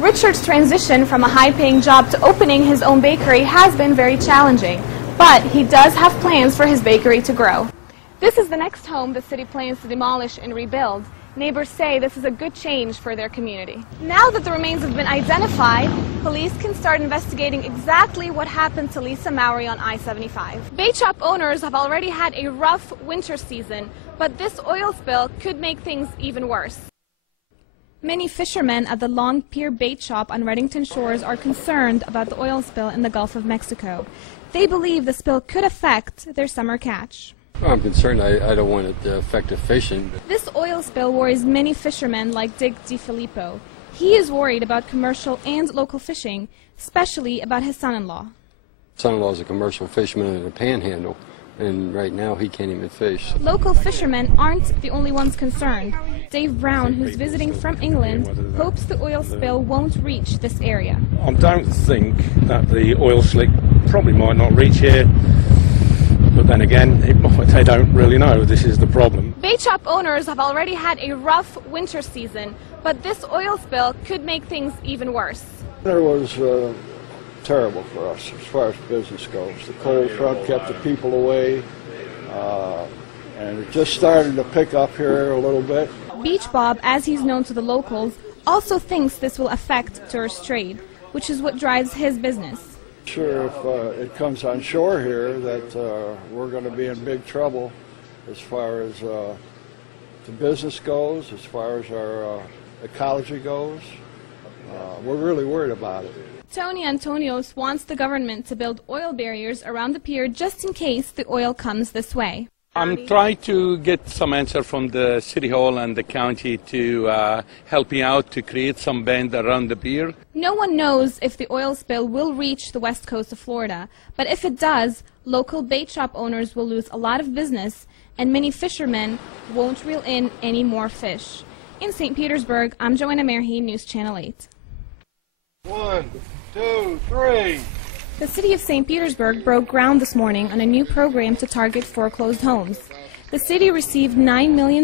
Richard's transition from a high-paying job to opening his own bakery has been very challenging, but he does have plans for his bakery to grow. This is the next home the city plans to demolish and rebuild. Neighbors say this is a good change for their community. Now that the remains have been identified, police can start investigating exactly what happened to Lisa Mowry on I-75. Bait shop owners have already had a rough winter season, but this oil spill could make things even worse. Many fishermen at the Long Pier Bait Shop on Reddington Shores are concerned about the oil spill in the Gulf of Mexico. They believe the spill could affect their summer catch. Well, I'm concerned. I don't want it to affect the fishing. This oil spill worries many fishermen like Dick DiFilippo. He is worried about commercial and local fishing, especially about his son-in-law. Son-in-law is a commercial fisherman in the Panhandle, and right now he can't even fish. Local fishermen aren't the only ones concerned. Dave Brown, who's visiting from England, hopes the oil spill won't reach this area. I don't think that the oil slick probably might not reach here, but then again, they don't really know. This is the problem. Bait shop owners have already had a rough winter season, but this oil spill could make things even worse. It was terrible for us as far as business goes. The cold front kept the people away, and it just started to pick up here a little bit. Beach Bob, as he's known to the locals, also thinks this will affect tourist trade, which is what drives his business. Sure, if it comes on shore here, that we're going to be in big trouble as far as the business goes, as far as our ecology goes. We're really worried about it. Tony Antonios wants the government to build oil barriers around the pier just in case the oil comes this way. I'm trying to get some answer from the City Hall and the county to help me out to create some band around the pier. No one knows if the oil spill will reach the west coast of Florida, but if it does, local bait shop owners will lose a lot of business and many fishermen won't reel in any more fish. In St. Petersburg, I'm Joanna Merhi, News Channel 8. 1, 2, 3. The city of St. Petersburg broke ground this morning on a new program to target foreclosed homes. The city received $9 million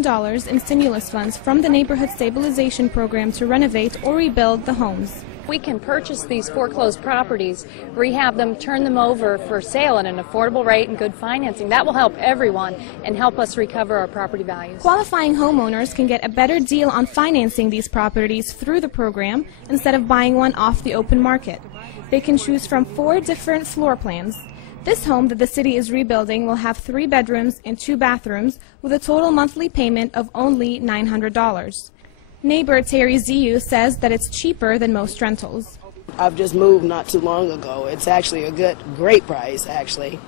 in stimulus funds from the Neighborhood Stabilization Program to renovate or rebuild the homes. We can purchase these foreclosed properties, rehab them, turn them over for sale at an affordable rate and good financing. That will help everyone and help us recover our property values. Qualifying homeowners can get a better deal on financing these properties through the program instead of buying one off the open market. They can choose from 4 different floor plans. This home that the city is rebuilding will have 3 bedrooms and 2 bathrooms with a total monthly payment of only $900. Neighbor Terry Ziu says that it's cheaper than most rentals. I've just moved not too long ago. It's actually a great price, actually.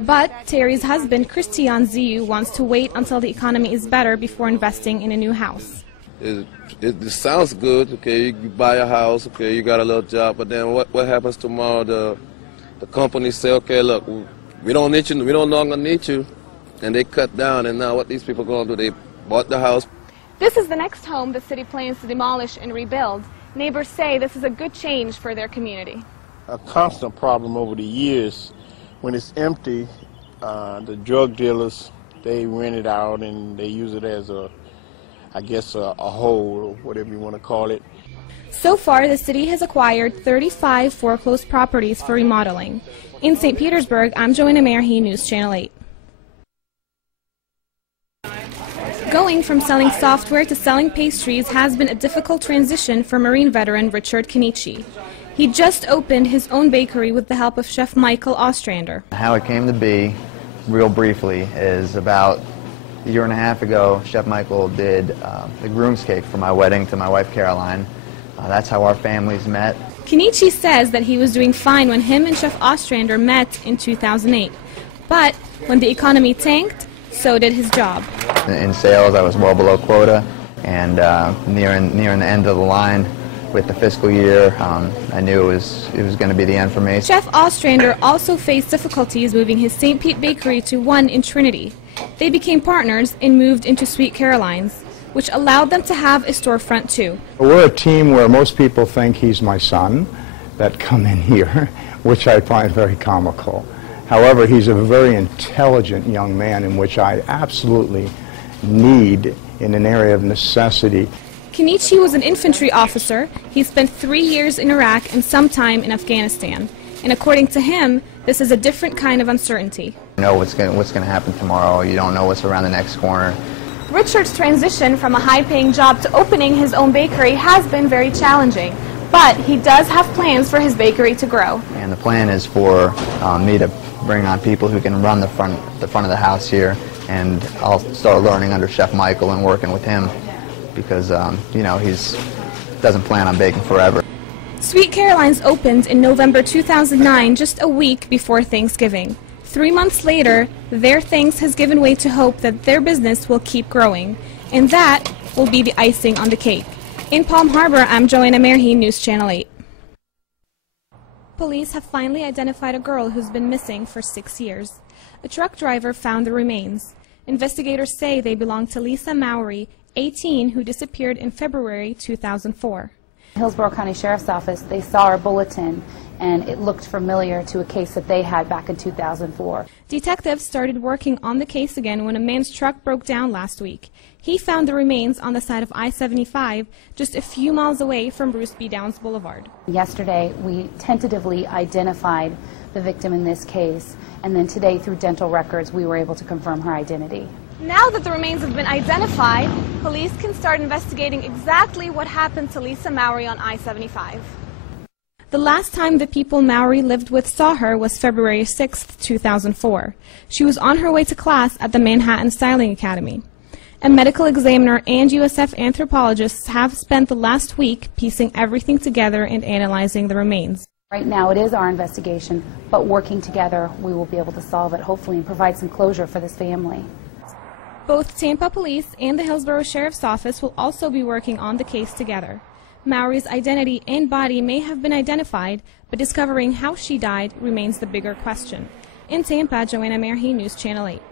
But Terry's husband, Christian Ziu, wants to wait until the economy is better before investing in a new house. It sounds good, okay, you buy a house, okay, you got a little job, but then what happens tomorrow? The company say, okay, look, we don't need you, we no longer need you, and they cut down, and now what these people going to do, they bought the house. This is the next home the city plans to demolish and rebuild. Neighbors say this is a good change for their community. A constant problem over the years, when it's empty, the drug dealers, they rent it out and they use it as a hole, or whatever you want to call it. So far, the city has acquired 35 foreclosed properties for remodeling. In St. Petersburg, I'm Joanna Merhi, News Channel 8. Going from selling software to selling pastries has been a difficult transition for Marine veteran Richard Kenichi. He just opened his own bakery with the help of Chef Michael Ostrander. How it came to be, real briefly, is about a year and a half ago, Chef Michael did the groom's cake for my wedding to my wife Caroline. That's how our families met. Kenichi says that he was doing fine when him and Chef Ostrander met in 2008. But when the economy tanked, so did his job. In sales, I was well below quota, and nearing the end of the line with the fiscal year, I knew it was going to be the end for me. Chef Ostrander also faced difficulties moving his St. Pete bakery to one in Trinity. They became partners and moved into Sweet Caroline's, which allowed them to have a storefront too. We're a team where most people think he's my son that come in here, which I find very comical. However, he's a very intelligent young man in which I absolutely need in an area of necessity. Kenichi was an infantry officer. He spent 3 years in Iraq and some time in Afghanistan. And according to him, this is a different kind of uncertainty. You know what's going to happen tomorrow. You don't know what's around the next corner. Richard's transition from a high-paying job to opening his own bakery has been very challenging, but he does have plans for his bakery to grow. And the plan is for me to bring on people who can run the front of the house here, and I'll start learning under Chef Michael and working with him because you know, he's doesn't plan on baking forever. Sweet Caroline's opened in November 2009, just a week before Thanksgiving. 3 months later, their thanks has given way to hope that their business will keep growing, and that will be the icing on the cake. In Palm Harbor, I'm Joanna Merhi, News Channel 8. Police have finally identified a girl who's been missing for 6 years. A truck driver found the remains. Investigators say they belong to Lisa Mowry, 18, who disappeared in February 2004. Hillsborough County Sheriff's Office, they saw our bulletin and it looked familiar to a case that they had back in 2004. Detectives started working on the case again when a man's truck broke down last week. He found the remains on the side of I-75, just a few miles away from Bruce B. Downs Boulevard. Yesterday, we tentatively identified the victim in this case, and then today, through dental records, we were able to confirm her identity. Now that the remains have been identified, police can start investigating exactly what happened to Lisa Mowry on I-75. The last time the people Mowry lived with saw her was February 6, 2004. She was on her way to class at the Manhattan Styling Academy. A medical examiner and USF anthropologists have spent the last week piecing everything together and analyzing the remains. Right now it is our investigation, but working together we will be able to solve it, hopefully, and provide some closure for this family. Both Tampa Police and the Hillsborough Sheriff's Office will also be working on the case together. Mowry's identity and body may have been identified, but discovering how she died remains the bigger question. In Tampa, Joanna Merhi, News Channel 8.